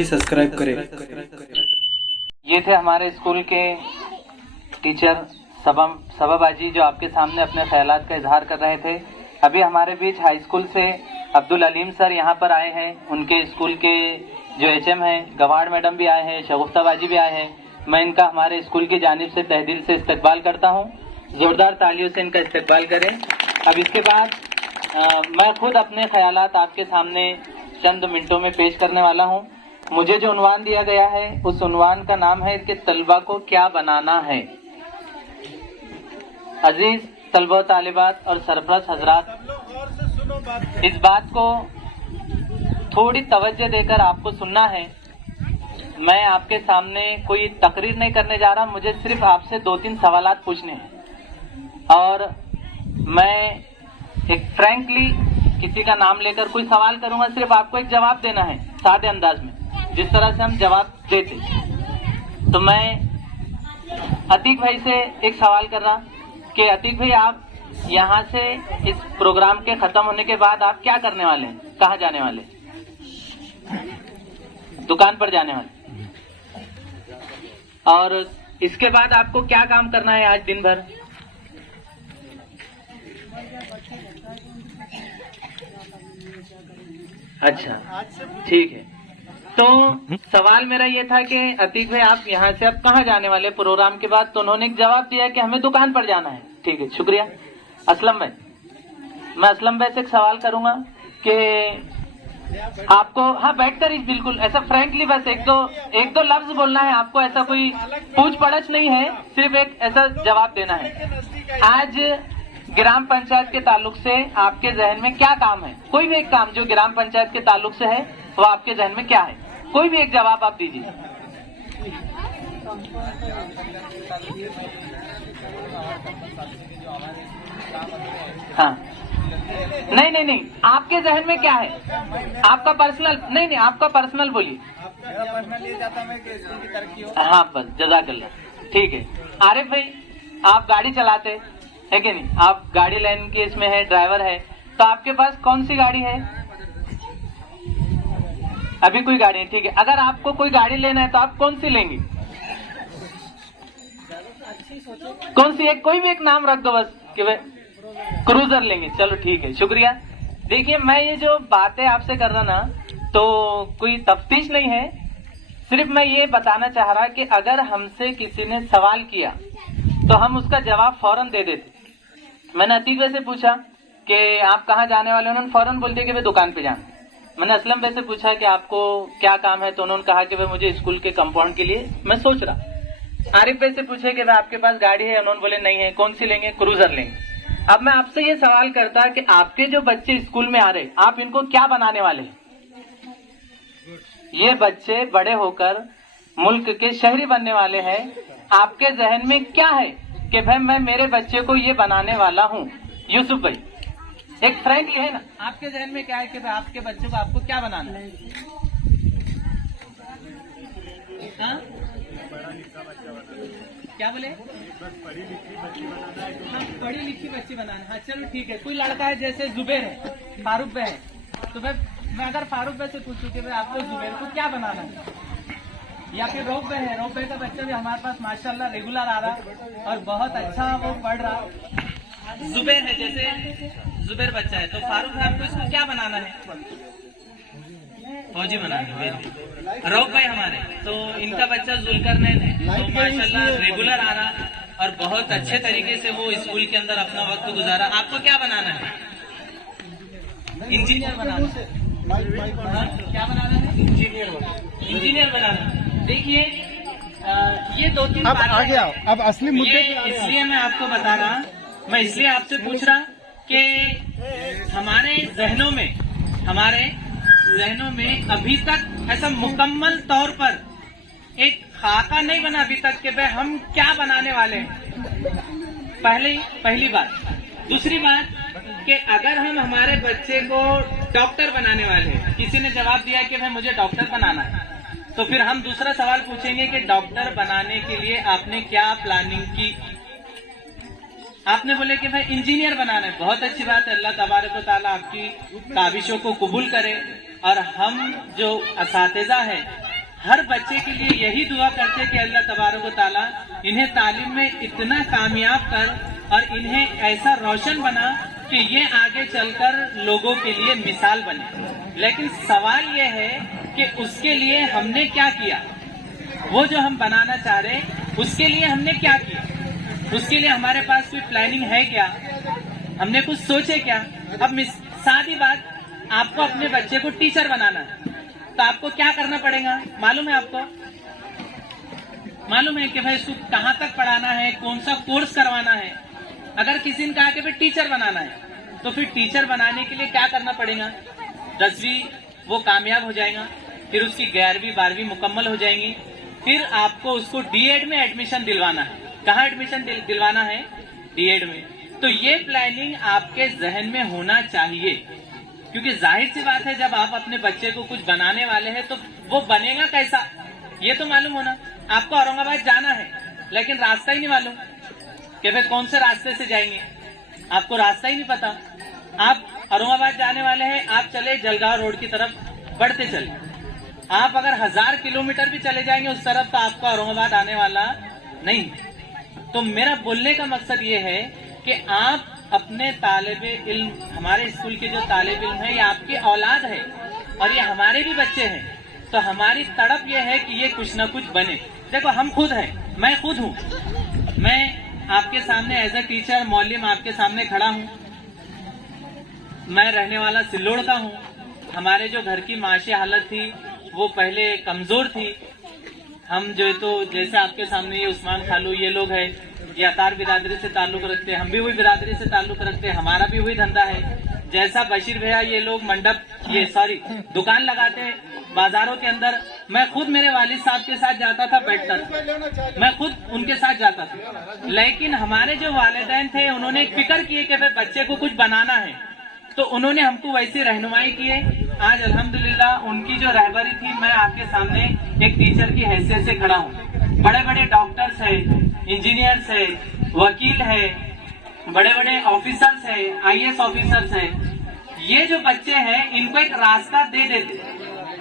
भी सब्सक्राइब करें। ये थे हमारे स्कूल के टीचर सबाबाजी जो आपके सामने अपने ख्यालात का इजहार कर रहे थे। अभी हमारे बीच हाई स्कूल से अब्दुल अलीम सर यहाँ पर आए हैं। उनके स्कूल के जो एचएम हैं गवाड़ मैडम भी आए हैं, शगुफ्ता बाजी भी आए हैं। मैं इनका हमारे स्कूल की जानिब से तहे दिल से इस्तकबाल करता हूँ। जोरदार तालियों से इनका इस्तकबाल करें। अब इसके बाद मैं खुद अपने ख्यालात आपके सामने चंद मिनटों में पेश करने वाला हूँ। मुझे जो उन्वान दिया गया है उस उन्वान का नाम है कि तलबा को क्या बनाना है। अजीज तलबा तालिबात और सरफराज हजरात, इस बात को थोड़ी तवज्जो देकर आपको सुनना है। मैं आपके सामने कोई तकरीर नहीं करने जा रहा, मुझे सिर्फ आपसे 2-3 सवालात पूछने हैं और मैं एक फ्रैंकली किसी का नाम लेकर कोई सवाल करूंगा, सिर्फ आपको एक जवाब देना है सादे अंदाज में, जिस तरह से हम जवाब देते। तो मैं अतीक भाई से एक सवाल कर रहा कि अतीक भाई, आप यहाँ से इस प्रोग्राम के खत्म होने के बाद आप क्या करने वाले हैं? कहाँ जाने वाले? दुकान पर जाने वाले। और इसके बाद आपको क्या काम करना है आज दिन भर? अच्छा, ठीक है। तो सवाल मेरा ये था कि अतीक भाई, आप यहाँ से अब कहाँ जाने वाले प्रोग्राम के बाद? तो उन्होंने एक जवाब दिया कि हमें दुकान पर जाना है। ठीक है, शुक्रिया। असलम भाई, मैं असलम भाई से एक सवाल करूंगा कि आपको, हाँ बैठकर ही, बिल्कुल ऐसा फ्रैंकली बस एक दो लफ्ज बोलना है आपको, ऐसा कोई पूछ पड़छ नहीं है, सिर्फ एक ऐसा जवाब देना है। आज ग्राम पंचायत के ताल्लुक से आपके जहन में क्या काम है? कोई भी एक काम जो ग्राम पंचायत के ताल्लुक से है वो आपके जहन में क्या है? कोई भी एक जवाब आप दीजिए। हाँ, नहीं, आपके जहन में क्या है? आपका पर्सनल नहीं, आपका पर्सनल बोलिए। हाँ बस, जज़ाकल्लाह। ठीक है आरिफ भाई, आप गाड़ी चलाते है कि नहीं? आप गाड़ी लाइन के इसमें है, ड्राइवर है, तो आपके पास कौन सी गाड़ी है? अभी कोई गाड़ी नहीं। ठीक है, अगर आपको कोई गाड़ी लेना है तो आप कौन सी लेंगे? कौन सी? एक कोई भी एक नाम रख दो बस कि भाई क्रूजर लेंगे। चलो ठीक है, शुक्रिया। देखिए, मैं ये जो बातें आपसे कर रहा ना, तो कोई तफ्तीश नहीं है, सिर्फ मैं ये बताना चाह रहा कि अगर हमसे किसी ने सवाल किया तो हम उसका जवाब फौरन दे देते। मैंने अतीक भाई से पूछा कि आप कहाँ जाने वाले? उन्होंने फौरन बोल दिया कि भाई दुकान पे जाना। मैंने असलम भाई से पूछा कि आपको क्या काम है? तो उन्होंने कहा कि भाई मुझे स्कूल के कंपाउंड के लिए मैं सोच रहा। आरिफ भाई से पूछे कि भाई आपके पास गाड़ी है? उन्होंने बोले नहीं है। कौन सी लेंगे? क्रूजर लेंगे। अब मैं आपसे ये सवाल करता कि आपके जो बच्चे स्कूल में आ रहे, आप इनको क्या बनाने वाले हैं? ये बच्चे बड़े होकर मुल्क के शहरी बनने वाले हैं। आपके जहन में क्या है कि भाई मैं मेरे बच्चे को ये बनाने वाला हूँ? यूसुफ भाई, एक फ्रैंकली है ना, आपके जहन में क्या है कि भाई आपके बच्चे को आपको क्या बनाना है? हाँ? क्या बोले? पढ़ी लिखी बच्ची बनाना। हाँ चलो ठीक है। कोई लड़का है जैसे जुबेर है, फारूक भाई है, तो मैं अगर फारूक भाई से पूछूं कि भाई आपको जुबेर को क्या बनाना है, या फिर रौफ भाई है, रौफ भाई का बच्चा भी हमारे पास माशाल्लाह रेगुलर आ रहा और बहुत अच्छा वो पढ़ रहा। जुबेर है, जैसे जुबेर बच्चा है, तो फारूक भाई आपको इसको क्या बनाना है? फौजी बनाना है। रौफ भाई हमारे, तो इनका बच्चा जुल्करनैन है, तो माशाल्लाह रेगुलर आ रहा और बहुत अच्छे तरीके से वो स्कूल के अंदर अपना वक्त गुजारा। आपको क्या बनाना है? इंजीनियर बनाना है। क्या बनाना है? इंजीनियर बनाना। देखिए, ये 2-3 बातें अब असली मुद्दे इसलिए मैं आपको बता रहा, मैं इसलिए आपसे पूछ रहा कि हमारे जहनों में अभी तक ऐसा मुकम्मल तौर पर एक खाका नहीं बना अभी तक कि भाई हम क्या बनाने वाले हैं। पहली बात। दूसरी बात कि अगर हम हमारे बच्चे को डॉक्टर बनाने वाले हैं, किसी ने जवाब दिया कि भाई मुझे डॉक्टर बनाना है, तो फिर हम दूसरा सवाल पूछेंगे कि डॉक्टर बनाने के लिए आपने क्या प्लानिंग की? आपने बोले कि भाई इंजीनियर बनाना है। बहुत अच्छी बात है, अल्लाह तबारक व तआला आपकी काविशों को कबूल करे और हम जो असातिज़ा है हर बच्चे के लिए यही दुआ करते कि अल्लाह तबारक व तआला इन्हें तालीम में इतना कामयाब कर और इन्हें ऐसा रोशन बना कि ये आगे चलकर लोगों के लिए मिसाल बने। लेकिन सवाल ये है कि उसके लिए हमने क्या किया, वो जो हम बनाना चाह रहे उसके लिए हमने क्या किया, उसके लिए हमारे पास कोई प्लानिंग है क्या, हमने कुछ सोचे क्या। अब सादी बात, आपको अपने बच्चे को टीचर बनाना है तो आपको क्या करना पड़ेगा मालूम है? आपको मालूम है कि भाई इसको कहाँ तक पढ़ाना है, कौन सा कोर्स करवाना है। अगर किसी ने कहा कि भाई टीचर बनाना है तो फिर टीचर बनाने के लिए क्या करना पड़ेगा? 10वीं वो कामयाब हो जाएगा, फिर उसकी 11वीं 12वीं मुकम्मल हो जाएंगी, फिर आपको उसको डीएड में एडमिशन दिलवाना है। कहाँ एडमिशन दिलवाना है? डीएड में। तो ये प्लानिंग आपके जहन में होना चाहिए, क्योंकि जाहिर सी बात है जब आप अपने बच्चे को कुछ बनाने वाले हैं तो वो बनेगा कैसा ये तो मालूम होना। आपको औरंगाबाद जाना है लेकिन रास्ता ही नहीं मालूम कि भाई कौन से रास्ते से जाएंगे, आपको रास्ता ही नहीं पता। आप औरंगाबाद जाने वाले हैं, आप चले जलगांव रोड की तरफ बढ़ते चले, आप अगर 1000 किलोमीटर भी चले जाएंगे उस तरफ तो आपको औरंगाबाद आने वाला नहीं। तो मेरा बोलने का मकसद ये है कि आप अपने तालिबे इल्म, हमारे स्कूल के जो तालिबे इल्म है ये आपकी औलाद है और ये हमारे भी बच्चे हैं, तो हमारी तड़प ये है कि ये कुछ न कुछ बने। देखो हम खुद हैं, मैं खुद हूँ, मैं आपके सामने एज ए टीचर मौलिम आपके सामने खड़ा हूँ। मैं रहने वाला सिल्लोड़ का हूँ। हमारे जो घर की माशी हालत थी वो पहले कमजोर थी। हम जो है तो जैसे आपके सामने ये उस्मान खालू ये लोग हैं, ये अतार बिरादरी से ताल्लुक रखते हैं, हम भी वही बिरादरी से ताल्लुक रखते हैं, हमारा भी वही धंधा है। जैसा बशीर भैया ये लोग दुकान लगाते हैं बाजारों के अंदर, मैं खुद मेरे वालिद साहब के साथ जाता था बैठकर, मैं खुद उनके साथ जाता था। लेकिन हमारे जो वालिदैन थे उन्होंने एक फिक्र किए कि भाई बच्चे को कुछ बनाना है, तो उन्होंने हमको वैसी रहनुमाई किए। आज अल्हम्दुलिल्लाह उनकी जो रहबरी थी, मैं आपके सामने एक टीचर की हैसियत से खड़ा हूँ। बड़े बड़े डॉक्टर्स है, इंजीनियर्स है, वकील है, बड़े बड़े ऑफिसर्स है, आईएएस ऑफिसर्स है। ये जो बच्चे हैं इनको एक रास्ता दे देते,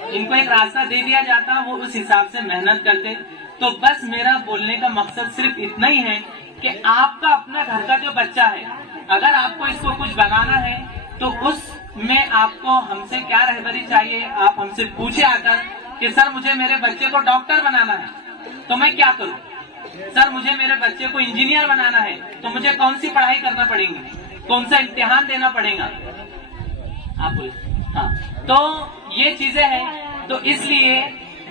इनको एक रास्ता दे दिया जाता, वो उस हिसाब से मेहनत करते। तो बस मेरा बोलने का मकसद सिर्फ इतना ही है कि आपका अपना घर का जो बच्चा है, अगर आपको इसको कुछ बनाना है तो उसमें आपको हमसे क्या रहबरी चाहिए, आप हमसे पूछे आकर कि सर मुझे मेरे बच्चे को डॉक्टर बनाना है तो मैं क्या करूं, सर मुझे मेरे बच्चे को इंजीनियर बनाना है तो मुझे कौन सी पढ़ाई करना पड़ेगी, कौन सा इम्तिहान देना पड़ेगा, आप बोले। हाँ, तो ये चीजें हैं। तो इसलिए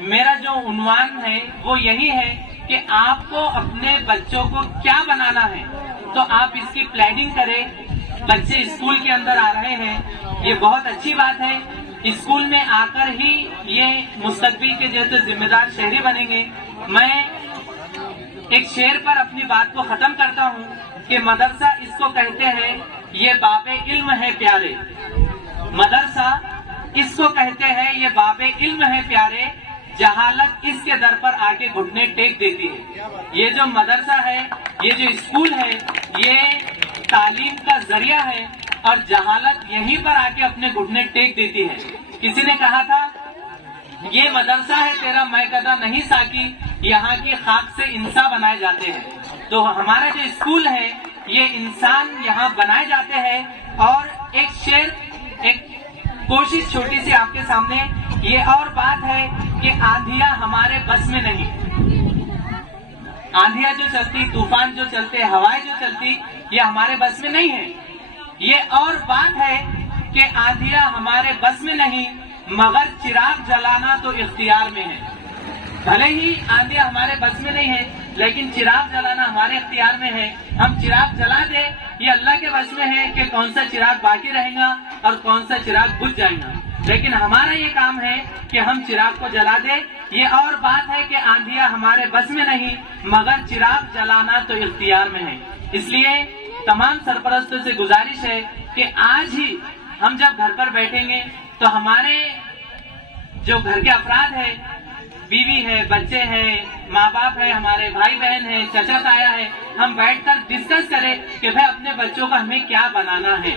मेरा जो उन्वान है वो यही है कि आपको अपने बच्चों को क्या बनाना है तो आप इसकी प्लानिंग करें। बच्चे स्कूल के अंदर आ रहे हैं, ये बहुत अच्छी बात है। स्कूल में आकर ही ये मुस्तकबिल के जैसे जिम्मेदार शहरी बनेंगे। मैं एक शेर पर अपनी बात को खत्म करता हूँ कि मदरसा इसको कहते हैं ये बाबे इल्म है प्यारे, मदरसा इसको कहते हैं ये बाबे इल्म है प्यारे, जहालत इसके दर पर आके घुटने टेक देती है। ये जो मदरसा है, ये जो स्कूल है, ये तालीम का जरिया है और जहालत यहीं पर आके अपने घुटने टेक देती है। किसी ने कहा था ये मदरसा है तेरा मैकदा नहीं साकी, यहाँ की खाक से इंसान बनाए जाते हैं। तो हमारा जो स्कूल है ये इंसान यहाँ बनाए जाते हैं। और एक शेर, एक कोशिश छोटी सी आपके सामने, ये और बात है कि आंधियां हमारे बस में नहीं, आंधियां जो चलती, तूफान जो चलते, हवाएं जो चलती, ये हमारे बस में नहीं है। ये और बात है कि आंधियां हमारे बस में नहीं, मगर चिराग जलाना तो इख्तियार में है। भले ही आंधियां हमारे बस में नहीं है, लेकिन चिराग जलाना हमारे इख्तियार में है। हम चिराग जला दे, ये अल्लाह के बस में है कि कौन सा चिराग बाकी रहेगा और कौन सा चिराग बुझ जाएगा। लेकिन हमारा ये काम है कि हम चिराग को जला दे। ये और बात है कि आंधियां हमारे बस में नहीं, मगर चिराग जलाना तो इख्तियार में है। इसलिए तमाम सरपरस्तों से गुजारिश है कि आज ही हम जब घर पर बैठेंगे तो हमारे जो घर के अफराद है, बीवी है, बच्चे हैं, माँ बाप है, हमारे भाई बहन है, चचा ताया है, हम बैठकर डिस्कस करें कि भाई अपने बच्चों का हमें क्या बनाना है।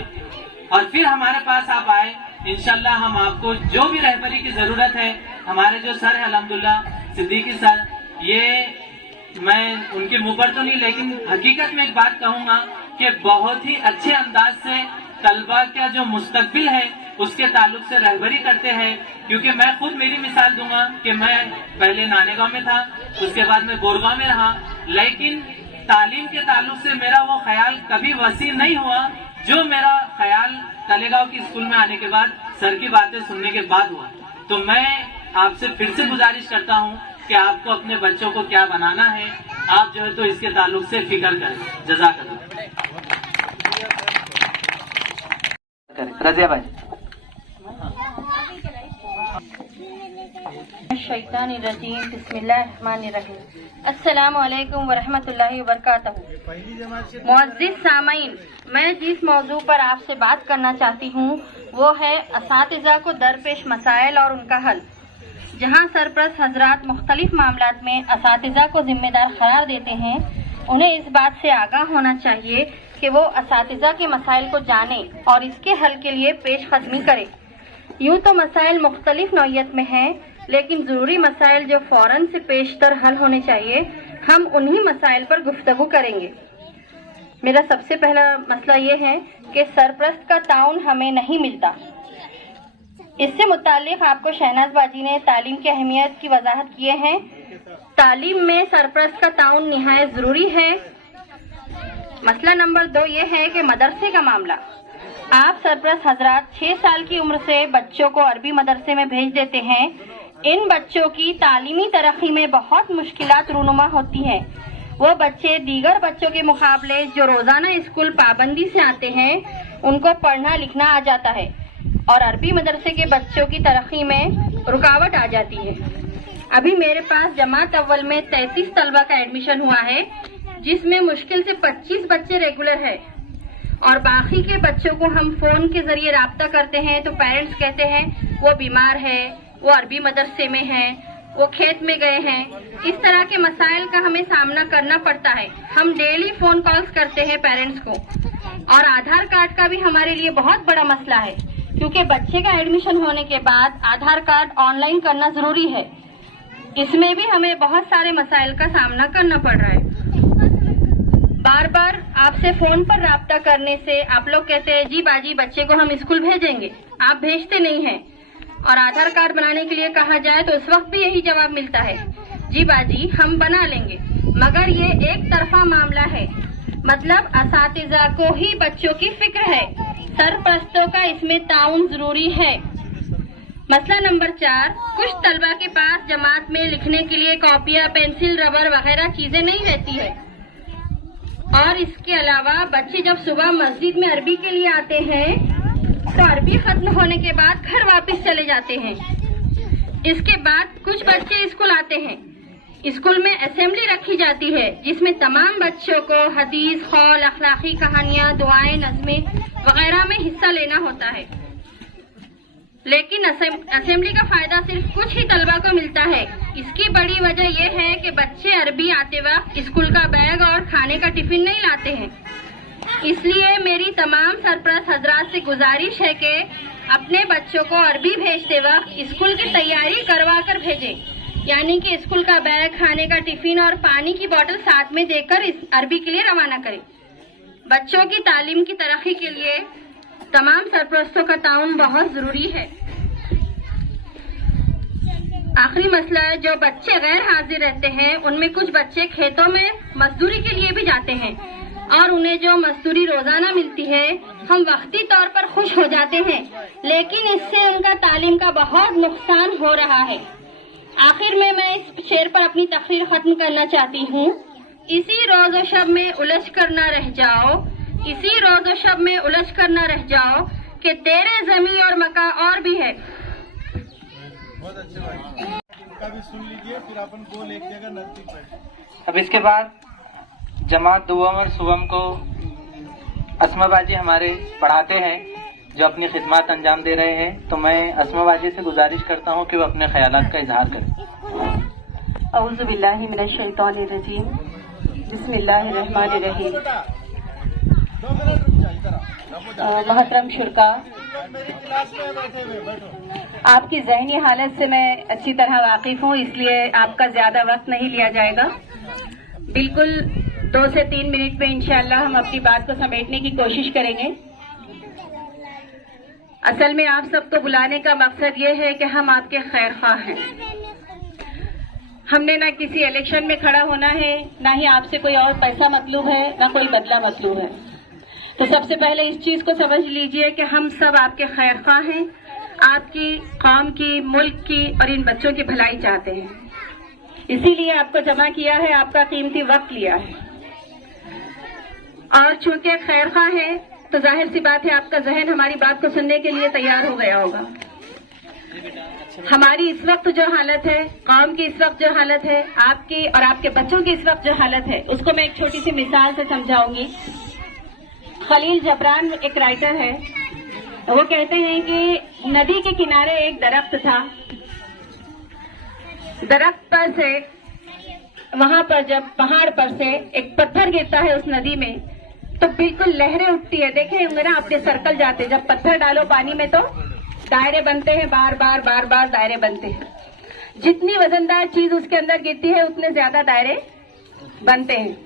और फिर हमारे पास आप आए इंशाल्लाह हम आपको जो भी रहबरी की जरूरत है, हमारे जो सर है अल्हम्दुलिल्लाह सिद्दीकी सर, ये मैं उनके मुंह पर तो नहीं, लेकिन हकीकत में एक बात कहूंगा कि बहुत ही अच्छे अंदाज से तलबा का जो मुस्तकबिल है उसके ताल्लुक से रहबरी करते हैं। क्योंकि मैं खुद मेरी मिसाल दूंगा कि मैं पहले नानेगांव में था, उसके बाद मैं बोरगांव में रहा, लेकिन तालीम के ताल्लुक से मेरा वो ख्याल कभी वसी नहीं हुआ जो मेरा ख्याल तलेगांव की स्कूल में आने के बाद सर की बातें सुनने के बाद हुआ। तो मैं आपसे फिर से गुजारिश करता हूँ कि आपको अपने बच्चों को क्या बनाना है, आप जो है तो इसके ताल्लुक से फिक्र करें। जज़ाकल्लाह। रजिया भाई। शैतानिर्रजीम, बिस्मिल्लाहिर्रहमानिर्रहीम। अस्सलामु अलैकुम वरहमतुल्लाहि वबरकातुहू। मुअज़्ज़िज़ सामाईन, मैं जिस मौजू पर आपसे बात करना चाहती हूँ वो है असातिज़ा को दरपेश मसाइल और उनका हल। जहाँ सरप्रस्त हजरात मुख्तलिफ मामलात में असातिज़ा को जिम्मेदार करार देते हैं, उन्हें इस बात से आगाह होना चाहिए कि वो असातिज़ा के मसाइल को जाने और इसके हल के लिए पेश कदमी करें। यूँ तो मसाइल मुख्तलिफ नौइयत में हैं, लेकिन ज़रूरी मसाइल जो फ़ौरन से पेशतर हल होने चाहिए, हम उन्हीं मसाइल पर गुफ्तगू करेंगे। मेरा सबसे पहला मसला ये है कि सरप्रस्त का ताउन हमें नहीं मिलता। इससे मुताल्लिक़ आपको शहनाज बाजी ने तालीम की अहमियत की वजाहत किए हैं। तालीम में सरप्रस्त का ताउन निहायत ज़रूरी है। मसला नंबर 2 ये है कि मदरसे का मामला। आप सरप्रस्त हजरात 6 साल की उम्र से बच्चों को अरबी मदरसे में भेज देते हैं। इन बच्चों की तालीमी तरक्की में बहुत मुश्किलात रूनुमा होती हैं। वो बच्चे दीगर बच्चों के मुकाबले जो रोजाना स्कूल पाबंदी से आते हैं, उनको पढ़ना लिखना आ जाता है और अरबी मदरसे के बच्चों की तरक्की में रुकावट आ जाती है। अभी मेरे पास जमात अव्वल में 33 तलबा का एडमिशन हुआ है, जिसमें मुश्किल से 25 बच्चे रेगुलर है और बाकी के बच्चों को हम फोन के जरिए राब्ता करते हैं तो पेरेंट्स कहते हैं वो बीमार है, वो अरबी मदरसे में है, वो खेत में गए हैं। इस तरह के मसाइल का हमें सामना करना पड़ता है। हम डेली फोन कॉल्स करते हैं पेरेंट्स को। और आधार कार्ड का भी हमारे लिए बहुत बड़ा मसला है, क्योंकि बच्चे का एडमिशन होने के बाद आधार कार्ड ऑनलाइन करना जरूरी है। इसमें भी हमें बहुत सारे मसाइल का सामना करना पड़ रहा है। बार बार आपसे फोन पर राब्ता करने से आप लोग कहते हैं जी बाजी बच्चे को हम स्कूल भेजेंगे, आप भेजते नहीं हैं। और आधार कार्ड बनाने के लिए कहा जाए तो उस वक्त भी यही जवाब मिलता है, जी बाजी हम बना लेंगे। मगर ये एक तरफा मामला है, मतलब असातिज़ा को ही बच्चों की फिक्र है, सरप्रस्तों का इसमें ताउन जरूरी है। मसला नंबर 4, कुछ तलबा के पास जमात में लिखने के लिए कॉपियां, पेंसिल, रबर वगैरह चीजें नहीं रहती है। और इसके अलावा बच्चे जब सुबह मस्जिद में अरबी के लिए आते हैं तो अरबी खत्म होने के बाद घर वापस चले जाते हैं। इसके बाद कुछ बच्चे स्कूल आते हैं। स्कूल में असेंबली रखी जाती है जिसमें तमाम बच्चों को हदीस, खौल, अखलाकी कहानियां, दुआएं, नज़में वगैरह में हिस्सा लेना होता है। लेकिन असेंबली का फायदा सिर्फ कुछ ही तलबा को मिलता है। इसकी बड़ी वजह यह है कि बच्चे अरबी आते वक्त स्कूल का बैग और खाने का टिफिन नहीं लाते हैं। इसलिए मेरी तमाम सरप्रस्त हजरात से गुजारिश है कि अपने बच्चों को अरबी भेजते वक्त स्कूल की तैयारी करवा कर भेजें, यानी कि स्कूल का बैग, खाने का टिफिन और पानी की बोतल साथ में देकर इस अरबी के लिए रवाना करें। बच्चों की तालीम की तरक्की के लिए तमाम सरप्रस्तों का ताउन बहुत जरूरी है। आखिरी मसला है, जो बच्चे गैर हाजिर रहते हैं उनमें कुछ बच्चे खेतों में मजदूरी के लिए भी जाते हैं और उन्हें जो मजदूरी रोजाना मिलती है हम वक्ती तौर पर खुश हो जाते हैं, लेकिन इससे उनका तालीम का बहुत नुकसान हो रहा है। आखिर में मैं इस शेर पर अपनी तकरीर खत्म करना चाहती हूँ। इसी रोज़ो शब में उलझ कर न रह जाओ, इसी रोज़ो शब में उलझ कर न रह जाओ कि तेरे जमी और मका और भी है। बहुत अच्छे भाई, इनका भी सुन लीजिए, फिर अपन गोल एक जगह नजदीक बैठ। अब इसके बाद जमात दुआम और सुबम को अस्मा बाजी हमारे पढ़ाते हैं जो अपनी खिदमत अंजाम दे रहे हैं। तो मैं अस्मा बाजी से गुजारिश करता हूं कि वो अपने ख्यालात का इजहार करें। औज़ु बिल्लाहि मिनश शैतानिर रजीम, बिस्मिल्लाहिर रहमानिर रहीम। मोहतरम शुरका, मेरी क्लास में बैठे हुए, बैठो। आपकी जहनी हालत से मैं अच्छी तरह वाकिफ हूँ, इसलिए आपका ज्यादा वक्त नहीं लिया जाएगा। बिल्कुल 2 से 3 मिनट में इंशाअल्लाह हम अपनी बात को समेटने की कोशिश करेंगे। असल में आप सबको बुलाने का मकसद ये है कि हम आपके खैर ख्वाह हैं। हमने ना किसी इलेक्शन में खड़ा होना है, ना ही आपसे कोई और पैसा मतलूब है, ना कोई बदला मतलूब है। तो सबसे पहले इस चीज को समझ लीजिए कि हम सब आपके खैर ख्वाह हैं, आपकी कौम की, मुल्क की और इन बच्चों की भलाई चाहते हैं। इसीलिए आपको जमा किया है, आपका कीमती वक्त लिया है। और चूंकि खैर ख्वाह है तो जाहिर सी बात है आपका जहन हमारी बात को सुनने के लिए तैयार हो गया होगा। हमारी इस वक्त जो हालत है, कौम की इस वक्त जो हालत है, आपकी और आपके बच्चों की इस वक्त जो हालत है, उसको मैं एक छोटी सी मिसाल से समझाऊंगी। खलील जबरान एक राइटर है, वो कहते हैं कि नदी के किनारे एक दरख्त था। दरख्त पर से, वहां पर जब पहाड़ पर से एक पत्थर गिरता है उस नदी में, तो बिल्कुल लहरें उठती है। देखे होंगे ना आपने सर्कल जाते, जब पत्थर डालो पानी में तो दायरे बनते हैं, बार बार दायरे बनते हैं। जितनी वजनदार चीज उसके अंदर गिरती है उतने ज्यादा दायरे बनते हैं।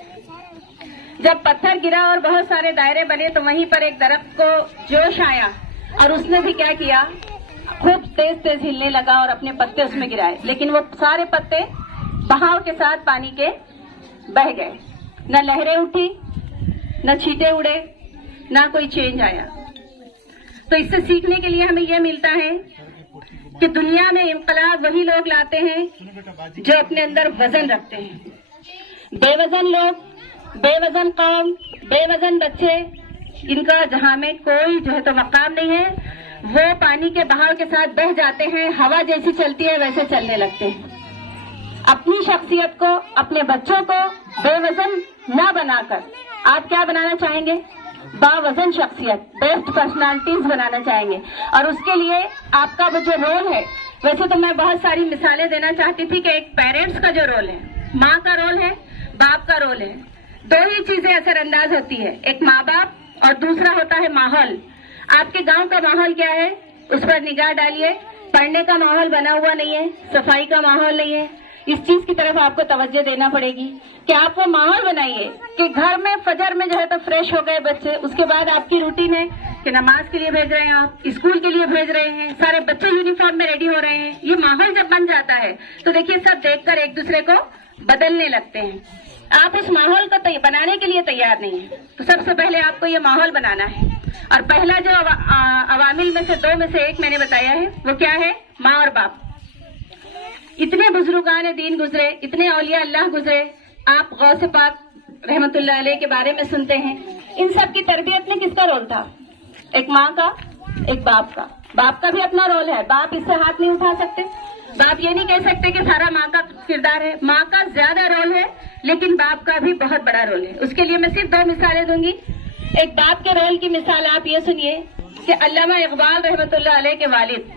जब पत्थर गिरा और बहुत सारे दायरे बने तो वहीं पर एक दरख्त को जोश आया और उसने भी क्या किया, खूब तेज तेज हिलने लगा और अपने पत्ते उसमें गिराए। लेकिन वो सारे पत्ते बहाव के साथ पानी के बह गए, न लहरें उठी, न छींटे उड़े, ना कोई चेंज आया। तो इससे सीखने के लिए हमें यह मिलता है कि दुनिया में इंकलाब वही लोग लाते हैं जो अपने अंदर वजन रखते हैं। बेवजन लोग, बेवजन कौम, बेवजन बच्चे, इनका जहां में कोई जो है तो मकाम नहीं है। वो पानी के बहाव के साथ बह जाते हैं, हवा जैसी चलती है वैसे चलने लगते हैं। अपनी शख्सियत को, अपने बच्चों को बेवजन न बनाकर आप क्या बनाना चाहेंगे, बावजन शख्सियत, बेस्ट पर्सनालिटीज बनाना चाहेंगे। और उसके लिए आपका वो जो रोल है, वैसे तो मैं बहुत सारी मिसालें देना चाहती थी कि एक पेरेंट्स का जो रोल है, माँ का रोल है, बाप का रोल है। 2 ही चीजें असरअंदाज होती है, एक माँ बाप और दूसरा होता है माहौल। आपके गांव का माहौल क्या है, उस पर निगाह डालिए। पढ़ने का माहौल बना हुआ नहीं है, सफाई का माहौल नहीं है। इस चीज की तरफ आपको तवज्जो देना पड़ेगी कि आप वो माहौल बनाइए कि घर में फजर में जो है तो फ्रेश हो गए बच्चे, उसके बाद आपकी रूटीन है कि नमाज के लिए भेज रहे हैं, आप स्कूल के लिए भेज रहे हैं, सारे बच्चे यूनिफॉर्म में रेडी हो रहे हैं। ये माहौल जब बन जाता है तो देखिए सब देखकर एक दूसरे को बदलने लगते हैं। आप उस माहौल को बनाने के लिए तैयार नहीं है, तो सबसे पहले आपको ये माहौल बनाना है। और पहला जो अवामिल में से 2 में से एक मैंने बताया है, वो क्या है, माँ और बाप। इतने बुजुर्गान दीन गुजरे, इतने औलिया अल्लाह गुजरे, आप गौस पाक रहमतुल्लाह अलैह के बारे में सुनते हैं। इन सब की तरबियत में किसका रोल था, एक माँ का, एक बाप का। बाप का भी अपना रोल है, बाप इससे हाथ नहीं उठा सकते। बाप ये नहीं कह सकते कि सारा माँ का किरदार है, माँ का ज्यादा रोल है, लेकिन बाप का भी बहुत बड़ा रोल है। उसके लिए मैं सिर्फ 2 मिसालें दूंगी। एक बाप के रोल की मिसाल आप ये सुनिए कि अल्लामा इकबाल रहमतुल्लाह अलैह के वालिद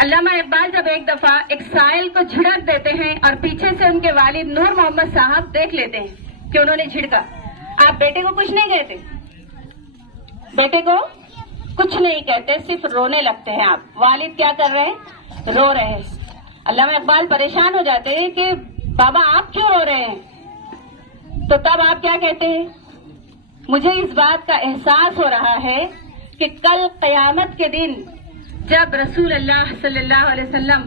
अल्लामा इकबाल जब एक दफा एक साइल को झिड़क देते हैं और पीछे से उनके वालिद नूर मोहम्मद साहब देख लेते हैं कि उन्होंने झिड़का। आप बेटे को कुछ नहीं कहते, बेटे को कुछ नहीं कहते, सिर्फ रोने लगते हैं। आप वालिद क्या कर रहे हैं, रो रहे हैं। अल्लामा इकबाल परेशान हो जाते हैं कि बाबा आप क्यों रो रहे हैं। तो तब आप क्या कहते हैं, मुझे इस बात का एहसास हो रहा है कि कल कयामत के दिन जब रसूल अल्लाह सल्लल्लाहु अलैहि वसल्लम,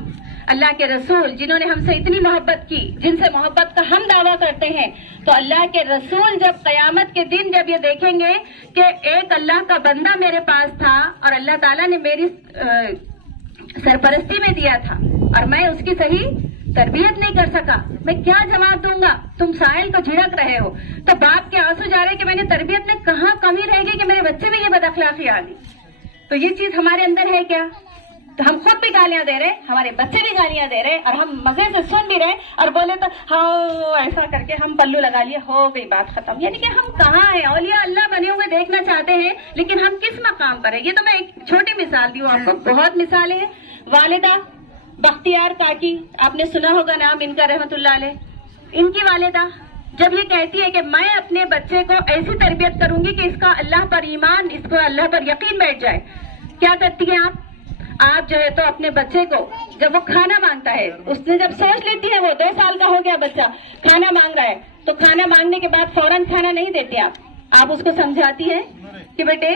अल्लाह के रसूल जिन्होंने हमसे इतनी मोहब्बत की, जिनसे मोहब्बत का हम दावा करते हैं, तो अल्लाह के रसूल जब कयामत के दिन जब ये देखेंगे कि एक अल्लाह का बंदा मेरे पास था और अल्लाह ताला ने मेरी सरपरस्ती में दिया था और मैं उसकी सही तरबियत नहीं कर सका, मैं क्या जवाब दूंगा। तुम साहिल को झिड़क रहे हो, तो बाप के आंसू जा रहे कि मैंने तरबियत में कहाँ कमी रह गई कि मेरे बच्चे में ये बदअखलाकी आ गई। तो ये चीज हमारे अंदर है क्या, तो हम खुद भी गालियां दे रहे, हमारे बच्चे भी गालियां दे रहे और हम मजे से सुन भी रहे और बोले तो हाँ ऐसा करके हम पल्लू लगा लिए, हो गई बात खत्म। यानी कि हम कहाँ हैं, औलिया अल्लाह बने हुए देखना चाहते हैं, लेकिन हम किस मकाम पर है। ये तो मैं एक छोटी मिसाल दी हूँ, आपको बहुत मिसालें हैं। वालिदा बख्तियार काकी, आपने सुना होगा नाम इनका रहमतुल्लाह अलैह। इनकी वालिदा जब ये कहती है कि मैं अपने बच्चे को ऐसी तरबियत करूंगी कि इसका अल्लाह पर ईमान, इसको अल्लाह पर यकीन बैठ जाए, क्या करती हैं आप जो है तो अपने बच्चे को जब वो खाना मांगता है, उसने जब सोच लेती है वो 2 साल का हो गया बच्चा, खाना मांग रहा है, तो खाना मांगने के बाद फौरन खाना नहीं देते आप उसको समझाती है कि बेटे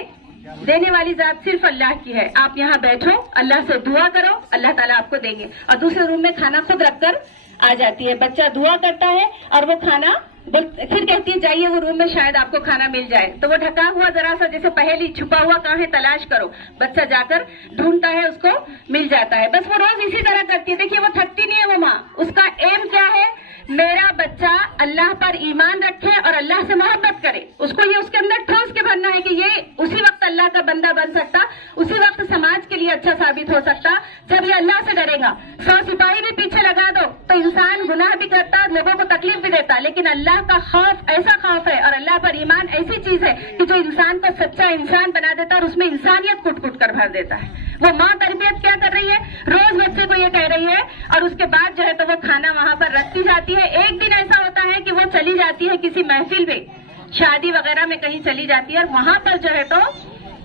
देने वाली जात सिर्फ अल्लाह की है, आप यहाँ बैठो, अल्लाह से दुआ करो, अल्लाह ताला आपको देंगे। और दूसरे रूम में खाना खुद रखकर आ जाती है, बच्चा दुआ करता है और वो खाना फिर कहती है जाइए वो रूम में शायद आपको खाना मिल जाए, तो वो ढका हुआ जरा सा जैसे पहेली छुपा हुआ कहाँ है तलाश करो, बच्चा जाकर ढूंढता है, उसको मिल जाता है। बस वो रोज इसी तरह करती है। देखिए वो थकती नहीं है वो माँ, उसका एम क्या है, मेरा बच्चा अल्लाह पर ईमान रखे और अल्लाह से मोहब्बत करे, उसको ये उसके अंदर ठोस के भरना है कि ये उसी वक्त अल्लाह का बंदा बन सकता, उसी वक्त समाज के लिए अच्छा साबित हो सकता जब ये अल्लाह से डरेगा। 100 सिपाही भी पीछे लगा दो तो इंसान गुनाह भी करता, लोगों को तकलीफ भी देता, लेकिन अल्लाह का खौफ ऐसा खौफ है और अल्लाह पर ईमान ऐसी चीज है कि जो इंसान को सच्चा इंसान बना देता है और उसमें इंसानियत कुट कुट कर भर देता है। वो माँ तरबियत क्या कर रही है, रोज बच्चे को ये कह रही है और उसके बाद जो है तो वो खाना वहाँ पर रखती जाती है। एक दिन ऐसा होता है कि वो चली जाती है किसी महफिल में, शादी वगैरह में कहीं चली जाती है और वहाँ पर जो है तो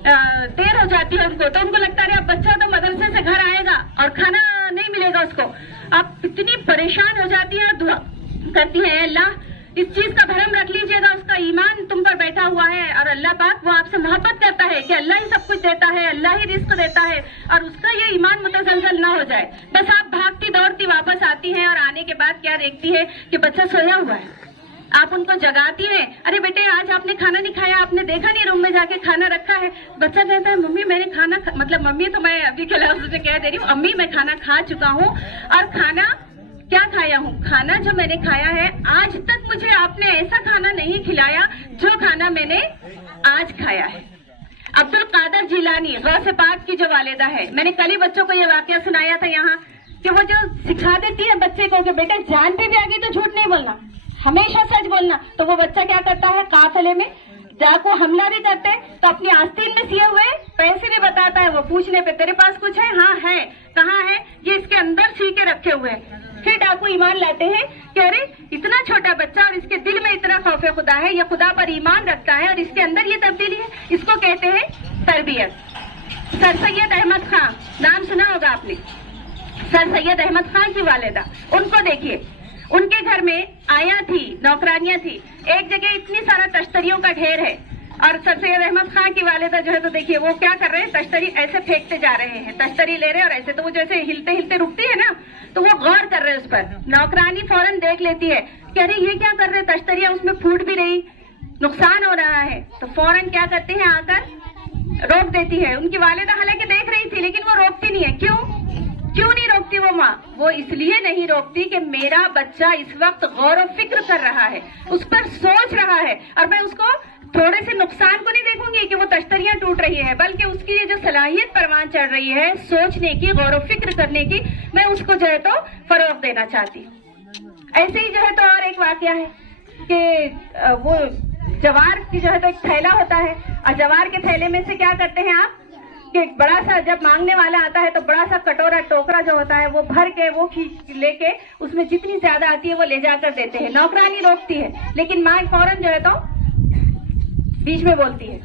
देर हो जाती है उनको, तो उनको लगता है अब बच्चा तो मदरसे से घर आएगा और खाना नहीं मिलेगा उसको। अब इतनी परेशान हो जाती है, दुआ करती है अल्लाह इस चीज का भरम रख लीजिएगा, उसका ईमान तुम पर बैठा हुआ है और अल्लाह पाक वो आपसे मोहब्बत करता है कि अल्लाह ही सब कुछ देता है, अल्लाह ही रिस्क देता है और उसका ये ईमान मुतसलसल ना हो जाए। बस आप भागती दौड़ती वापस आती हैं और आने के बाद क्या देखती है कि बच्चा सोया हुआ है। आप उनको जगाती हैं, अरे बेटे आज आपने खाना नहीं खाया, आपने देखा नहीं रूम में जाके खाना रखा है। बच्चा कहता है मम्मी मैंने खाना मतलब मम्मी तो मैं अभी के लफ्ज़ से कह दे रही हूँ, अम्मी मैं खाना खा चुका हूँ और खाना क्या खाया हूँ, खाना जो मैंने खाया है आज तक मुझे आपने ऐसा खाना नहीं खिलाया जो खाना मैंने आज खाया है। अब्दुल कादर जिलानी गौसे पाक की जो वालिदा है, मैंने कल ही बच्चों को ये वाकया सुनाया था यहाँ कि वो जो सिखा देती है बच्चे को कि बेटे जान पे भी आ गई तो झूठ नहीं बोलना, हमेशा सच बोलना, तो वो बच्चा क्या करता है काफिले में डाकू हमला भी करते तो अपनी आस्तीन में सिए हुए पैसे भी बताता है। वो पूछने पे तेरे पास कुछ है, हाँ है, कहाँ है, ये इसके अंदर सी के रखे हुए हैं। फिर डाकू ईमान लाते हैं कि अरे इतना छोटा बच्चा और इसके दिल में इतना खौफे खुदा है, ये खुदा पर ईमान रखता है और इसके अंदर ये तब्दीली है, इसको कहते हैं तरबियत। सर सैयद अहमद खान नाम सुना होगा आपने, सर सैयद अहमद खान की वालिदा, उनको देखिए उनके घर में आया थी, नौकरानियां थी, एक जगह इतनी सारा तश्तरियों का ढेर है और सर सैयद अहमद खान की वालिदा जो है तो देखिए वो क्या कर रहे हैं, तश्तरी ऐसे फेंकते जा रहे हैं, तश्तरी ले रहे हैं और ऐसे, तो वो जैसे हिलते हिलते रुकती है ना तो वो गौर कर रहे हैं उस पर। नौकरानी फौरन देख लेती है कि अरे ये क्या कर रहे हैं, तश्तरियां उसमें फूट भी रही, नुकसान हो रहा है, तो फौरन क्या करते हैं आकर रोक देती है। उनकी वालिदा हालांकि देख रही थी लेकिन वो रोकती नहीं है। क्यों नहीं रोकती वो माँ? वो इसलिए नहीं रोकती कि मेरा बच्चा इस वक्त गौर और फिक्र कर रहा है, उस पर सोच रहा है और मैं उसको थोड़े से नुकसान को नहीं देखूंगी कि वो तश्तरियां टूट रही है, बल्कि उसकी ये जो सलाहियत परवान चढ़ रही है सोचने की, गौर और फिक्र करने की, मैं उसको जो है तो फरोग देना चाहती हूँ। ऐसे ही जो है तो और एक वाकया है कि वो जवार की जो है तो एक थैला होता है और जवार के थैले में से क्या करते हैं आप कि बड़ा सा जब मांगने वाला आता है तो बड़ा सा कटोरा टोकरा जो होता है वो भर के वो खींच लेके उसमें जितनी ज्यादा आती है वो ले जाकर देते हैं। नौकरानी रोकती है लेकिन माँ फौरन जो है तो बीच में बोलती है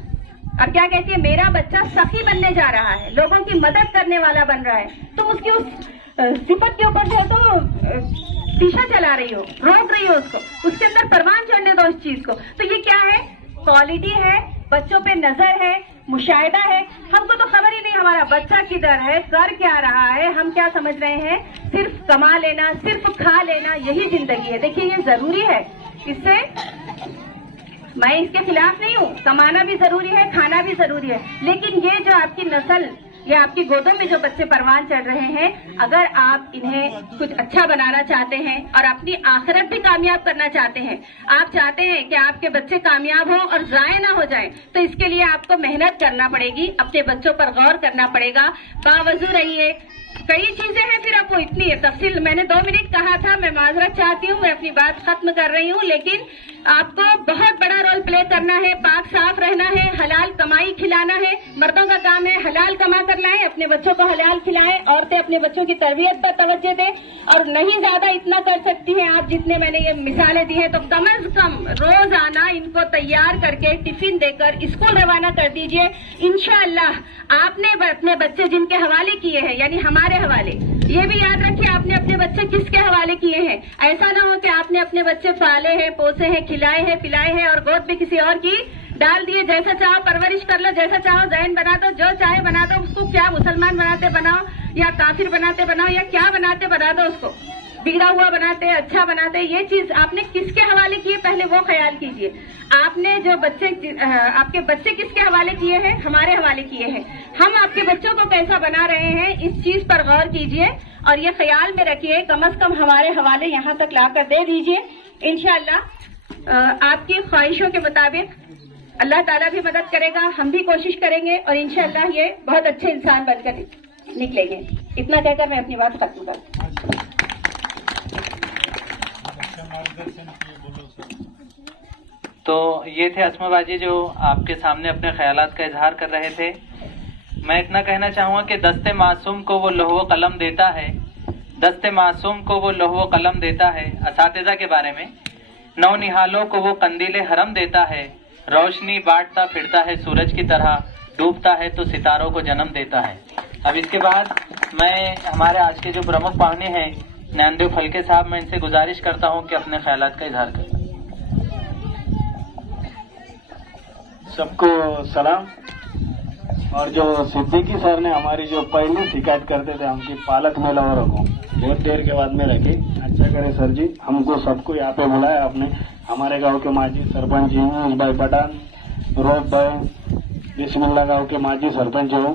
और क्या कहती है, मेरा बच्चा सखी बनने जा रहा है, लोगों की मदद करने वाला बन रहा है, तुम उसकी उस सिफत के ऊपर जो है तो पीछा चला रही हो, रोक रही हो उसको, उसके अंदर परवान चढ़ने दो उस चीज को। तो ये क्या है, क्वालिटी है, बच्चों पे नजर है, मुशाहिदा है। हमको तो खबर ही नहीं हमारा बच्चा किधर है, कर क्या रहा है, हम क्या समझ रहे हैं, सिर्फ कमा लेना, सिर्फ खा लेना, यही जिंदगी है। देखिए ये जरूरी है, इससे मैं इसके खिलाफ नहीं हूँ, कमाना भी जरूरी है, खाना भी जरूरी है, लेकिन ये जो आपकी नस्ल या आपकी गोदों में जो बच्चे परवान चढ़ रहे हैं, अगर आप इन्हें कुछ अच्छा बनाना चाहते हैं और अपनी आखिरत भी कामयाब करना चाहते हैं, आप चाहते हैं कि आपके बच्चे कामयाब हों और ज़ाया ना हो जाएं, तो इसके लिए आपको मेहनत करना पड़ेगी, अपने बच्चों पर गौर करना पड़ेगा, बावजूद रहिए। कई चीजें हैं, फिर आपको इतनी तफसील, मैंने 2 मिनट कहा था, मैं माजरत चाहती हूँ, मैं अपनी बात खत्म कर रही हूँ, लेकिन आपको बहुत बड़ा रोल प्ले करना है, पाक साफ रहना है, हलाल कमाई खिलाना है, मर्दों का काम है हलाल कमा कर पर लाएं, अपने बच्चों को हलाल खिलाएं, औरतें अपने बच्चों की तरबियत पर तवज्जो दें, और नहीं ज्यादा इतना कर सकती हैं आप जितने मैंने ये मिसालें दी हैं, तो कम से कम रोजाना इनको तैयार करके टिफिन देकर स्कूल रवाना कर दीजिए। इंशाअल्लाह आपने अपने बच्चे जिनके हवाले किए हैं, यानी हमारे हवाले, ये भी याद रखिए आपने अपने बच्चे किसके हवाले किए हैं। ऐसा ना हो कि आपने अपने बच्चे पाले हैं, पोसे हैं, खिलाए हैं, पिलाए हैं और गोद में किसी और की डाल दिए। जैसा चाहो परवरिश कर लो, जैसा चाहो ज़हन बना दो, जो चाहे बना दो उसको। क्या मुसलमान बनाते बनाओ या काफिर बनाते बनाओ या क्या बनाते बना दो उसको, बिगड़ा हुआ बनाते अच्छा बनाते। ये चीज आपने किसके हवाले की है, पहले वो ख्याल कीजिए। आपने जो बच्चे आपके बच्चे किसके हवाले किए हैं, हमारे हवाले किए हैं। हम आपके बच्चों को कैसा बना रहे हैं, इस चीज पर गौर कीजिए और ये ख्याल में रखिए, कम से कम हमारे हवाले यहाँ तक लाकर दे दीजिए। इंशाअल्लाह आपकी ख्वाहिशों के मुताबिक अल्लाह ताला भी मदद करेगा, हम भी कोशिश करेंगे और इंशाअल्लाह ये बहुत अच्छे इंसान बनकर निकलेंगे। इतना कहकर मैं अपनी बात खत्म करती हूँ। तो ये थे अस्मा बाजी जो आपके सामने अपने ख्यालात का इजहार कर रहे थे। मैं इतना कहना चाहूँगा कि दस्ते मासूम को वो लौह कलम देता है, दस्ते मासूम को वो लौह कलम देता है। असातिज़ा के बारे में, नौनिहालों को वो कंदीले हरम देता है, रोशनी बांटता फिरता है सूरज की तरह, डूबता है तो सितारों को जन्म देता है। अब इसके बाद मैं हमारे आज के जो प्रमुख पाहुने हैं नैनदेव फलके साहब, मैं इनसे गुजारिश करता हूं कि अपने ख्यालात का इजहार करें। सबको सलाम। और जो सिद्दीकी सर ने हमारी जो पहली शिकायत करते थे हमकी पालक मेला और रखो, बहुत देर के बाद में रखे। अच्छा करे सर जी, हमको सबको यहाँ पे बुलाया आपने। हमारे गांव के माजी सरपंच यूनुस भाई पठान, रोब भाई, बिस्मिल्लाह गांव के माजी सरपंच हूँ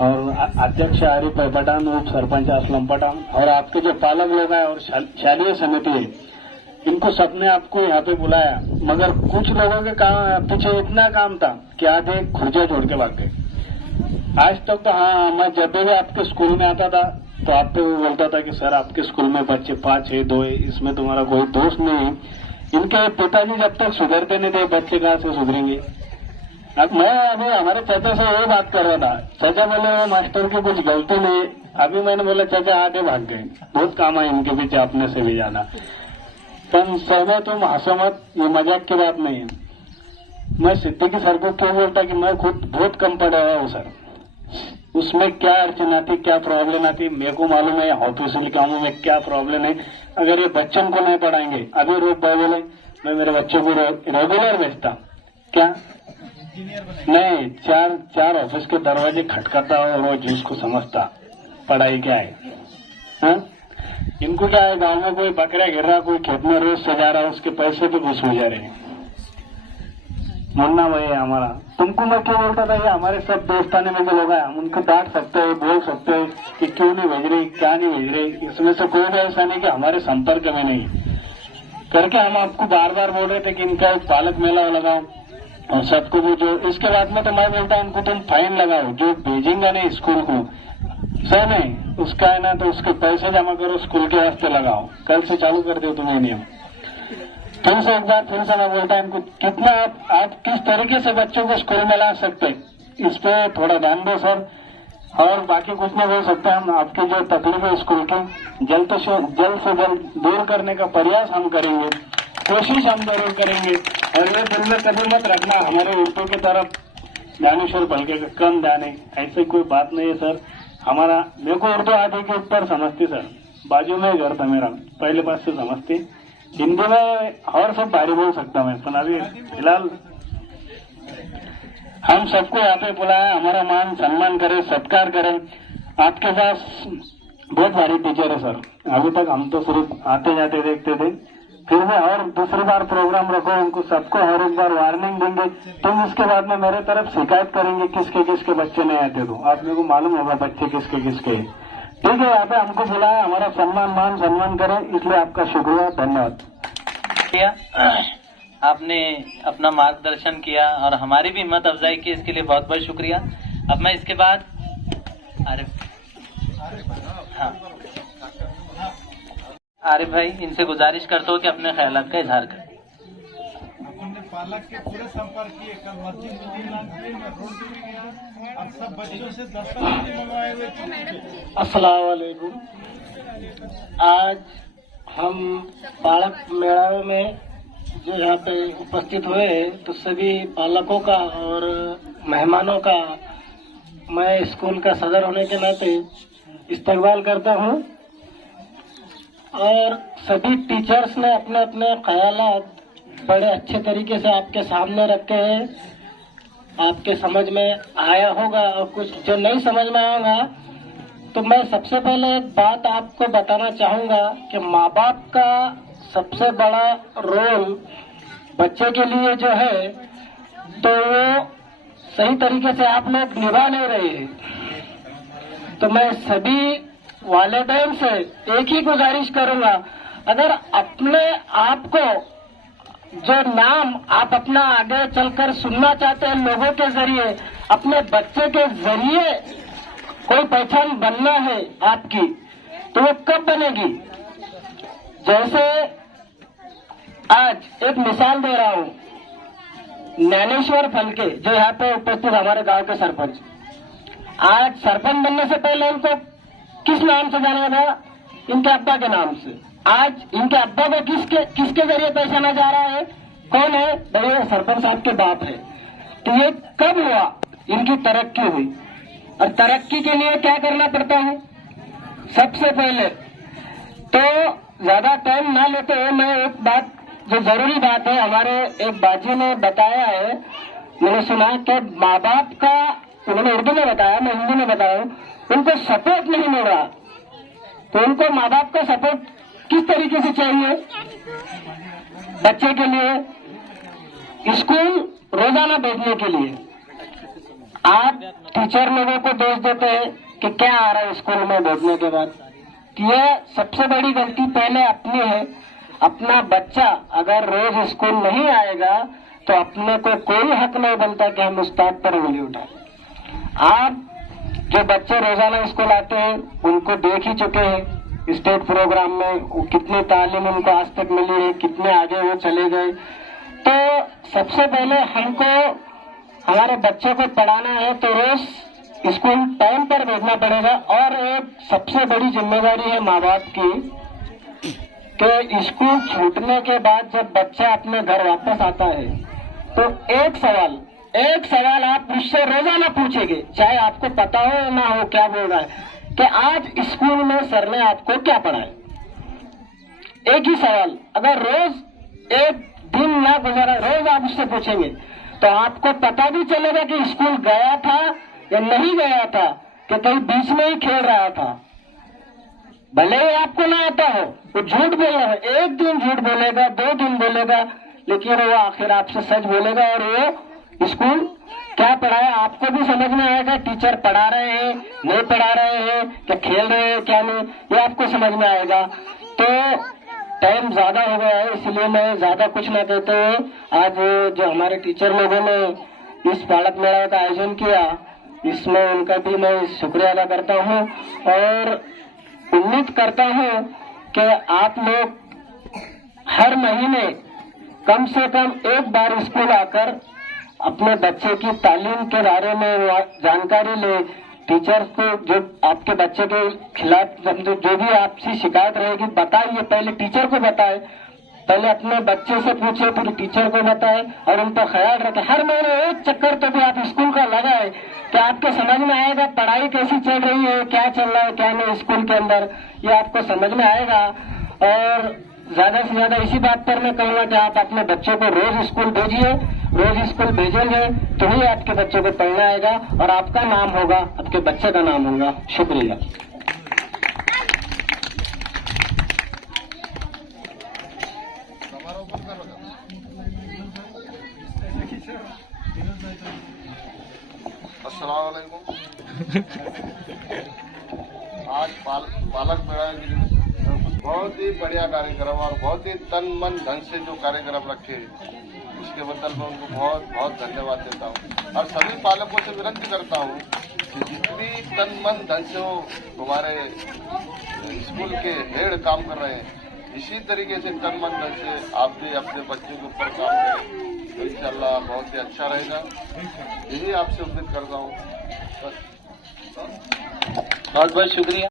और अध्यक्ष आरिफ भाई पठान, उप सरपंच असलम पठान, और आपके जो पालक लोग हैं और शालीय समिति है, इनको सबने आपको यहाँ पे बुलाया। मगर कुछ लोगों के पीछे इतना काम था कि आधे खुर्जा जोड़ के भाग गए। आज तक तो हाँ, मैं जब भी आपके स्कूल में आता था तो आप पे बोलता था कि सर आपके स्कूल में बच्चे 5 है 2 है, इसमें तुम्हारा कोई दोष नहीं है। इनके पिताजी जब तक सुधरते नहीं थे, बच्चे कहाँ से सुधरेंगे। अब मैं अभी हमारे चाचा से यही बात कर रहा था, चाचा बोले वो मास्टर की कुछ गलती नहीं। अभी मैंने बोला चाचा आगे भाग गए, बहुत काम है इनके पीछे अपने से भी ज्यादा। पर समय तुम हंसो मत, ये मजाक की बात नहीं है। मैं सिद्दीकी सर को क्यों बोलता कि मैं खुद बहुत कम पढ़ा हुआ हूँ सर, उसमें क्या अड़चन आती, क्या प्रॉब्लम आती, मेरे को मालूम है। ऑफिशियल कामों में क्या प्रॉब्लम है, अगर ये बच्चों को नहीं पढ़ाएंगे। अभी रोज भाई बोले मैं मेरे बच्चों को रेगुलर भेजता, क्या नहीं, चार ऑफिस के दरवाजे खटखटा और रोज उसको समझता पढ़ाई क्या है। हाँ? इनको क्या है, गाँव में कोई बकरा गिर रहा, कोई खेत में रोज सजा रहा, उसके पैसे पे घुस हो जा रहे हैं। मुन्ना भाई है हमारा, तुमको मैं क्यों बोलता था, ये हमारे सब दोस्ताने में जो लोग हैं, हम उनको डांट सकते हैं, बोल सकते हैं कि क्यों नहीं भेज रहे, क्या नहीं भेज रहे। इसमें से कोई भी ऐसा नहीं कि हमारे संपर्क में नहीं करके हम आपको बार बार बोल रहे थे कि इनका एक पालक मेला लगाओ और सबको वो जो। इसके बाद में तो मैं बोलता हूँ इनको तुम फाइन लगाओ, जो भेजेंगे नहीं स्कूल को सही नहीं, उसका है ना तो उसके पैसे जमा करो, स्कूल के वास्ते लगाओ, कल से चालू कर दो तुम्हें नियम। फिर से एक बार फिर से मैं बोलता हूँ इनको, कितना आप किस तरीके से बच्चों को स्कूल में ला सकते, इस पे थोड़ा ध्यान दो सर। और बाकी कुछ नहीं बोल सकते, हम आपकी जो तकलीफ है स्कूल की जल्द से जल्द दूर करने का प्रयास हम करेंगे, कोशिश हम जरूर करेंगे। और ये दिल में कभी मत रखना हमारे उर्दू की तरफ ज्ञानेश्वर फलके का कम जाने, ऐसी कोई बात नहीं है सर। हमारा मेरे को उर्दू आधे के ऊपर समझती सर, बाजू में घर था मेरा, पहले पास से समझती। हिंदी में और सब भारी बोल सकता मैं, पर अभी फिलहाल हम सबको यहाँ पे बुलाया, हमारा मान सम्मान करें, सत्कार करें। आपके पास बहुत भारी टीचर है सर, अभी तक हम तो सिर्फ आते जाते देखते थे, फिर भी और दूसरी बार प्रोग्राम रखो, उनको सबको हर एक बार वार्निंग देंगे। तुम इसके बाद में मेरे तरफ शिकायत करेंगे किसके किसके बच्चे नहीं आते, तो आप मेरे को मालूम होगा बच्चे किसके किसके। ठीक है, यहाँ पे हमको बुलाया, हमारा सम्मान करें, इसलिए आपका शुक्रिया, धन्यवाद। आपने अपना मार्गदर्शन किया और हमारी भी हिम्मत अफजाई की, इसके लिए बहुत बहुत शुक्रिया। अब मैं इसके बाद आरिफ भाई इनसे गुजारिश करता हूँ कि अपने ख्यालात का इजहार करें। पालक के पूरे संपर्क किए, कल मस्जिद में 3 लाख किए, मैं रोड पे भी गया और सब बच्चों से 10 मंगवाए हुए। अस्सलाम वालेकुम। आज हम पालक मेला में जो यहाँ पे उपस्थित हुए हैं, तो सभी पालकों का और मेहमानों का मैं स्कूल का सदर होने के नाते इस्तकबाल करता हूँ। और सभी टीचर्स ने अपने अपने ख्यालात बड़े अच्छे तरीके से आपके सामने रखे हैं। आपके समझ में आया होगा और कुछ जो नहीं समझ में आएगा, तो मैं सबसे पहले एक बात आपको बताना चाहूँगा कि माँ बाप का सबसे बड़ा रोल बच्चे के लिए जो है, तो वो सही तरीके से आप लोग निभा नहीं रहे हैं। तो मैं सभी वालिदैन से एक ही गुजारिश करूंगा, अगर अपने आप को जो नाम आप अपना आगे चलकर सुनना चाहते हैं लोगों के जरिए, अपने बच्चे के जरिए कोई पहचान बनना है आपकी, तो वो कब बनेगी? जैसे आज एक मिसाल दे रहा हूँ, ज्ञानेश्वर फलके जो यहाँ पे उपस्थित हमारे गांव के सरपंच, आज सरपंच बनने से पहले इनको किस नाम से जाना था? इनके अब्बा के नाम से। आज इनके अब्बा को किसके जरिए पहचाना जा रहा है? कौन है? बड़े सरपंच साहब के बाप है। तो ये कब हुआ? इनकी तरक्की हुई। और तरक्की के लिए क्या करना पड़ता है? सबसे पहले तो ज्यादा टाइम ना लेते हुए मैं एक बात जो जरूरी बात है, हमारे एक बाजी ने बताया है, मैंने सुना कि माँ बाप का, उन्होंने उर्दू में बताया, मैं हिंदी में बताया, उनको सपोर्ट नहीं मिल रहा। तो उनको माँ बाप का सपोर्ट किस तरीके से चाहिए? बच्चे के लिए स्कूल रोजाना भेजने के लिए आप टीचर लोगों को दोष देते हैं कि क्या आ रहा है स्कूल में भेजने के बाद। यह सबसे बड़ी गलती पहले अपनी है। अपना बच्चा अगर रोज स्कूल नहीं आएगा तो अपने को कोई हक नहीं बनता कि हम उस्ताद पर उंगली उठाएं। आप जो बच्चे रोजाना स्कूल आते हैं उनको देख ही चुके हैं स्टेट प्रोग्राम में, वो कितनी तालीम उनको आज तक मिली है, कितने आगे वो चले गए। तो सबसे पहले हमको हमारे बच्चों को पढ़ाना है तो रोज स्कूल टाइम पर भेजना पड़ेगा। और एक सबसे बड़ी जिम्मेदारी है माँ बाप की कि स्कूल छूटने के बाद जब बच्चा अपने घर वापस आता है तो एक सवाल आप मुझसे रोजाना पूछेंगे, चाहे आपको पता हो या ना हो क्या बोल रहा है, कि आज स्कूल में सर ने आपको क्या पढ़ाया। एक ही सवाल, अगर रोज एक दिन ना गुजारा, रोज आप उससे पूछेंगे तो आपको पता भी चलेगा कि स्कूल गया था या नहीं गया था, कि कहीं बीच में ही खेल रहा था। भले ही आपको ना आता हो, वो झूठ बोल रहा है, एक दिन झूठ बोलेगा, 2 दिन बोलेगा, लेकिन वो आखिर आपसे सच बोलेगा और वो स्कूल क्या पढ़ाया आपको भी समझ में आएगा। टीचर पढ़ा रहे हैं, नहीं पढ़ा रहे हैं, क्या खेल रहे हैं, क्या नहीं, ये आपको समझ में आएगा। तो टाइम ज्यादा हो गया है, इसलिए मैं ज्यादा कुछ ना कहते हुए आज जो हमारे टीचर लोगों ने इस पालक मेला का आयोजन किया, इसमें उनका भी मैं शुक्रिया अदा करता हूँ और उम्मीद करता हूँ कि आप लोग हर महीने कम से कम एक बार स्कूल आकर अपने बच्चे की तालीम के बारे में जानकारी ले। टीचर को जो आपके बच्चे के खिलाफ जो भी आपसी शिकायत रहेगी बताइए, पहले टीचर को बताए, पहले अपने बच्चे से पूछे फिर टीचर को बताए और उन पर ख्याल रखें। हर महीने एक चक्कर तो भी आप स्कूल का लगाए कि आपको समझ में आएगा पढ़ाई कैसी चल रही है, क्या चल रहा है, क्या नहीं स्कूल के अंदर, ये आपको समझ में आएगा। और ज्यादा से ज्यादा इसी बात पर मैं कहूँगा कि आप अपने बच्चों को रोज स्कूल भेजिए। रोज स्कूल भेजेंगे तो ही आपके बच्चों को पढ़ना आएगा और आपका नाम होगा, आपके बच्चे का नाम होगा। शुक्रिया। अस्सलाम वालेकुम। आज पालक मेला के दिन बहुत ही बढ़िया कार्यक्रम और बहुत ही तन मन धन से जो कार्यक्रम रखे, उसके बदल मैं उनको बहुत बहुत धन्यवाद देता हूँ। और सभी पालकों से विनती करता हूँ कि जितनी तन मन धन से वो हमारे स्कूल के हेड काम कर रहे हैं, इसी तरीके से तन मन धन से आप भी अपने बच्चों के ऊपर काम करें। तो इंशाल्लाह बहुत ही अच्छा रहेगा, यही आपसे उम्मीद करता हूँ। बस बहुत बहुत शुक्रिया।